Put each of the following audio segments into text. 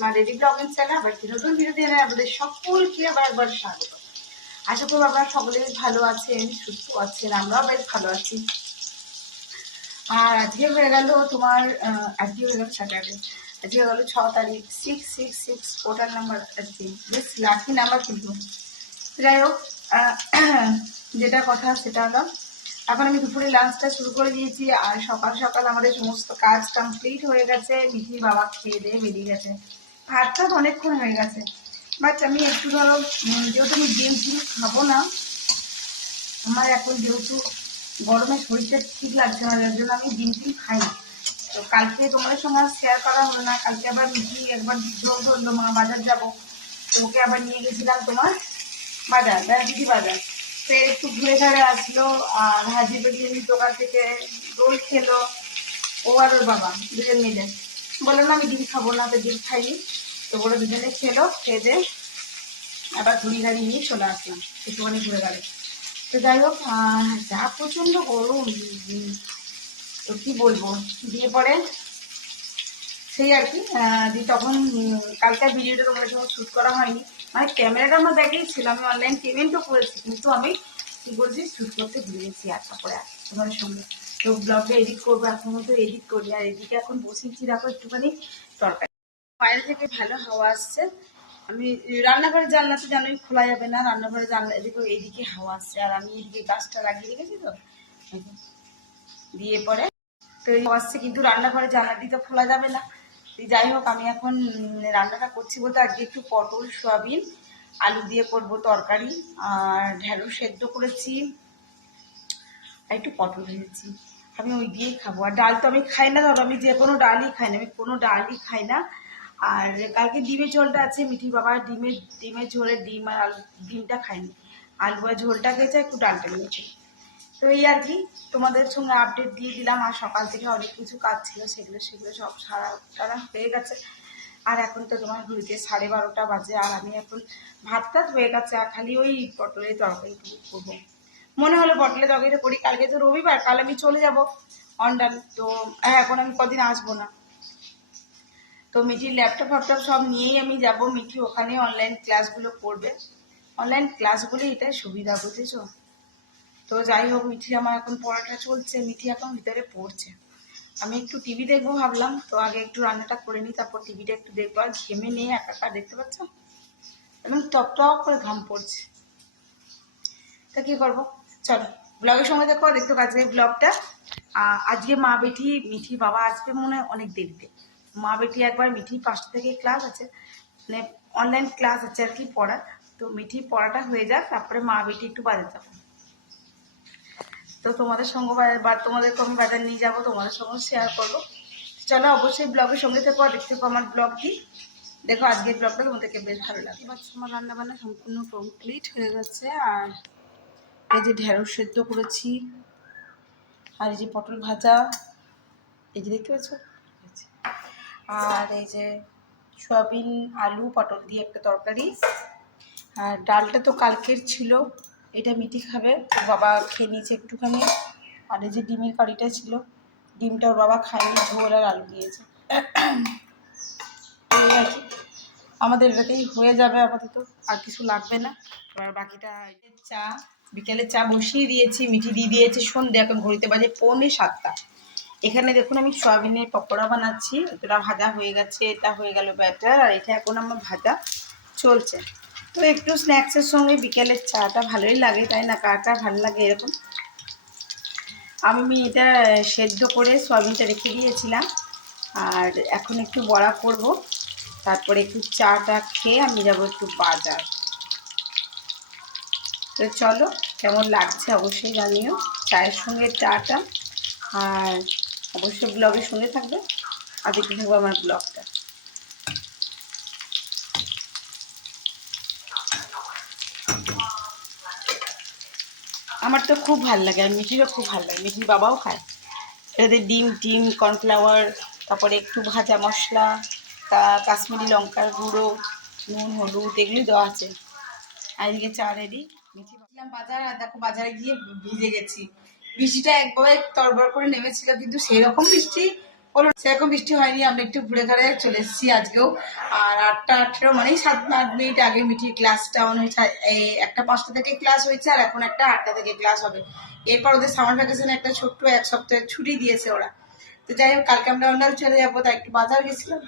মা ready blogging চ্যানেলে আবার একটি নতুন ভিডিও দিয়ে আপনাদের সকলকে আবার একবার স্বাগত। আশা করি আপনারা সকলেই ভালো আছেন, সুস্থ আছেন, আমরাও বেশ ভালো আছি। আর আজকে হয়ে গেল তোমার আজকে হয়ে গেল স্যাটারডে, আজকে হয়ে গেল 6 তারিখ, 666 টোটাল নাম্বার। আজকে বেশ লাকি নাম্বার কিন্তু। যাই হোক, যেটা কথা সেটা হলো এখন আমি দুপুরে লাঞ্চটা শুরু করে দিয়েছি। আর সকাল সকাল আমাদের সমস্ত কাজ কমপ্লিট হয়ে গেছে। মিঠির বাবা খেয়ে দিয়ে বেরিয়ে গেছে। ভাতটা অনেকক্ষণ হয়ে গেছে, বাট আমি একটু ধরো যেহেতু আমি ডিম টিম খাবো না, আমার এখন যেহেতু গরমে শরীরটা ঠিক লাগছে না, যার জন্য আমি ডিম টিম খাই না। তো কালকে তোমাদের সঙ্গে শেয়ার করা হলো না। কালকে আবার মিঠি একবার জোর ধরলো, মা বাজার যাবো, তো ওকে আবার নিয়ে গেছিলাম তোমার বাজার, দিদি বাজার। সে একটু ঘুরে ঘাড়ে আসলো আর হাজি বিরিয়ানির দোকান থেকে রোল খেলো। ও আর ওর বাবা দুজন মিলে বললো না আমি ডিম খাবো না, তো ডিম খাইনি। তো ওরা দুজনে খেলো, খেয়ে দিয়ে আবার ঘুরি গাড়ি নিয়ে চলে আসলাম একটুখানি ঘুরে গাড়ি। তো যাই হোক, যা প্রচণ্ড গরম, তো কি বলবো। দিয়ে পরে সেই আর কি তখন কালকার ভিডিওটা তোমাদের সঙ্গে শ্যুট করা হয়নি, মানে ক্যামেরাটা আমার ব্যাগেই ছিল, আমি অনলাইন পেমেন্টও করেছি, কিন্তু আমি কি বলছি শ্যুট করতে ভুলে গেছি একটা করে তোমাদের সঙ্গে। তো ব্লগটা এডিট করবো, এখনও তো এডিট করি। আর এদিকে এখন বসেছি দেখো একটুখানি তরকারি, বাইরে থেকে ভালো হাওয়া আসছে। আমি রান্নাঘরের জানলাতে জানোই খোলা যাবে না, রান্নাঘরের জানলা এদিকে এইদিকে হাওয়া আসছে। আর আমি এদিকে গাছটা লাগিয়ে রেখেছি, তো দিয়ে পরে তো আসছে, কিন্তু রান্নাঘরে জানলা দিয়ে তো খোলা যাবে না। যাই হোক, আমি এখন রান্নাটা করছি বলতে আজকে একটু পটল সয়াবিন আলু দিয়ে করব তরকারি। আর ঢেঁড়স সেদ্ধ করেছি আর একটু পটল ভেজেছি, আমি ওই দিয়েই খাবো। আর ডাল তো আমি খাই না, ধরো আমি যে কোনো ডালই খাই না, আমি কোনো ডালই খাই না। আর কালকে ডিমের ঝোলটা আছে, মিঠি বাবা ডিমের ঝোলে ডিম আর আলু, ডিমটা খাইনি, আলু আর ঝোলটা খেয়েছে, একটু ডালটা নিয়েছি। তো এই আর কি তোমাদের সঙ্গে আপডেট দিয়ে দিলাম। আর সকাল থেকে অনেক কিছু কাজ ছিল, সেগুলো সব সারা হয়ে গেছে। আর এখন তো তোমার ঘুরতে 12:30 বাজে, আর আমি এখন ভাতটা হয়ে গেছে, আর খালি ওই পটলের তরকারি করবো। মনে হলো পটলের তরকারিটা করি, কালকে তো রবিবার, কাল আমি চলে যাব অন্ডাল। তো এখন আমি কদিন আসবো না, তো মিঠির ল্যাপটপ ফ্যাপটপ সব নিয়েই আমি যাব। মিঠি ওখানে অনলাইন ক্লাসগুলো করবে, অনলাইন ক্লাসগুলো এটাই সুবিধা, বুঝেছো। তো যাই হোক, মিঠি আমার এখন পড়াটা চলছে, মিঠি এখন ভিতরে পড়ছে। আমি একটু টিভি দেখবো ভাবলাম, তো আগে একটু রান্নাটা করে নিই, তারপর টিভিটা একটু দেখবো। আর ঘেমে নিয়ে একা দেখতে পাচ্ছ, এবং টপ টপ করে ঘাম পড়ছে। তা কি করবো, চলো ব্লগের সময় দেখো, দেখতে পাচ্ছি ব্লগটা। আজকে মা বেটি মিঠি বাবা আসবে মনে হয় অনেক দেরিতে। মা বেটি একবার, মিঠি 5টা থেকে ক্লাস আছে, মানে অনলাইন ক্লাস আছে আর কি পড়ার। তো মিঠি পড়াটা হয়ে যাক, তারপরে মা বেটি একটু বাজার যাবো। তো তোমাদের সঙ্গে তোমাদেরকে আমি বাজার নিয়ে যাবো, তোমাদের সঙ্গে শেয়ার করবো। চলো অবশ্যই ব্লগের সঙ্গে থেকে দেখতে পাবো আমার ব্লগটি। দেখো আজকের ব্লগটা তোমাদেরকে বেশ ভালো লাগে। এবার আমার রান্নাবান্না সম্পূর্ণ কমপ্লিট হয়ে গেছে। আর এই যে ঢেঁড়স সেদ্ধ করেছি, আর এই যে পটল ভাজা, এই যে দেখতে পাচ্ছ, আর এই যে সয়াবিন আলু পটল দিয়ে একটা তরকারি। আর ডালটা তো কালকের ছিল, এটা মিঠি খাবে, ওর বাবা খেয়ে নিয়েছে একটুখানি। আর এই যে ডিমের কারিটা ছিল, ডিমটা ওর বাবা খায়নি, ঝোল আর আলু দিয়েছে। এই আর কি আমাদের এটাতেই হয়ে যাবে আপাতত, আর কিছু লাগবে না। এবার বাকিটা চা, বিকেলে চা বসিয়ে দিয়েছি, মিঠি দিয়ে দিয়েছে সন্ধ্যে, এখন ঘড়িতে বাজে 6:45। এখানে দেখুন আমি সয়াবিনের পকোড়া বানাচ্ছি, এটা ভাজা হয়ে গেছে, এটা হয়ে গেল ব্যাটার, আর এটা এখন আমার ভাজা চলছে। তো একটু স্ন্যাক্সের সঙ্গে বিকেলের চাটা ভালোই লাগে, তাই না, কাটা ভালো লাগে এরকম। আমি এটা সেদ্ধ করে সয়াবিনটা রেখে দিয়েছিলাম, আর এখন একটু বড়া করব, তারপরে একটু চাটা খেয়ে আমি যাবো একটু বাজার। তো চলো, কেমন লাগছে অবশ্যই জানিও চায়ের সঙ্গে চাটা। আর অবশ্যই ব্লগের সঙ্গে থাকবে, আর দেখতে থাকবো আমার ব্লগটা। আমার তো খুব ভালো লাগে, আর মিঠিরও খুব ভালো লাগে, মিঠির বাবাও খায়। এটাতে ডিম কর্নফ্লাওয়ার, তারপরে একটু ভাজা মশলা, কাশ্মীরি লঙ্কার গুঁড়ো, নুন হলুদ এগুলি দেওয়া আছে। আর এদিকে চা রেডি। মিঠি ভাবলাম বাজার, আর দেখো বাজারে গিয়ে ভিজে গেছি। বৃষ্টিটা একবারে তরবর করে নেমেছিল, কিন্তু সেই রকম বৃষ্টি হলো সেরকম বৃষ্টি হয়নি, আমরা একটু ঘুরে ঘুরে চলে এসেছি আজকেও। আর 8টা 18 মানে 7-8 মিনিট আগে মিঠির ক্লাসটা অন হয়েছে, এই 1টা 5টা থেকে ক্লাস হয়েছে, আর এখন 8টা থেকে ক্লাস হবে। এরপর ওদের সামার ভ্যাকেশনে একটা ছোট্ট 1 সপ্তাহের ছুটি দিয়েছে ওরা। তো যাই হোক, কালকে আমরা অন্যান্য চলে যাবো, তাই একটু বাজার গেছিলাম,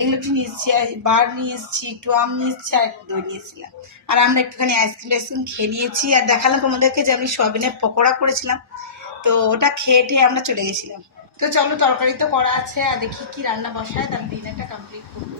এগুলো একটু নিয়ে এসেছি, বার নিয়ে এসেছি, একটু আম নিয়ে এসেছি, আর একটু দই নিয়েছিলাম। আর আমরা একটুখানি আইসক্রিম খেয়ে নিয়েছি, আর দেখালাম তোমাদেরকে যে আমি সয়াবিনের পকোড়া করেছিলাম, তো ওটা খেয়ে টেয়ে আমরা চলে গেছিলাম। তো চলো, তরকারি তো করা আছে, আর দেখি কি রান্না বসায়, তার ডিনারটা কমপ্লিট করবো।